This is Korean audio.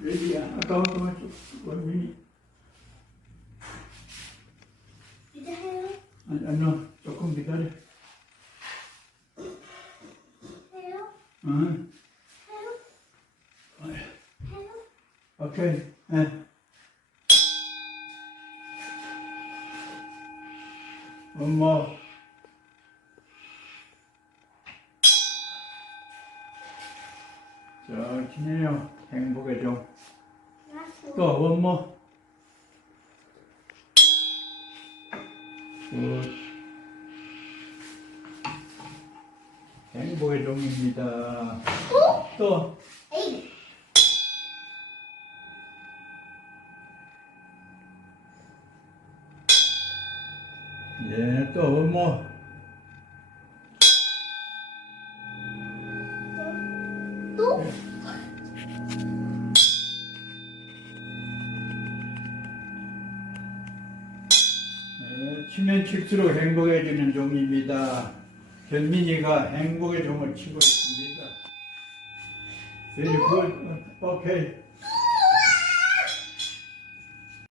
레디야. 아까 아까 원민이 이제 해요? 아니 아니요 조금 기다려. 해요? 응. 해요? 해요? 오케이. 예. 엄마. 자, 지내요. 행복의 종. 또 원모. 굿. 행복의 종입니다. 또 에이. 예, 또 원모. 또? 예, 치면 칠수록 행복해지는 종입니다. 견민이가 행복의 종을 치고 있습니다. very good. 오케이.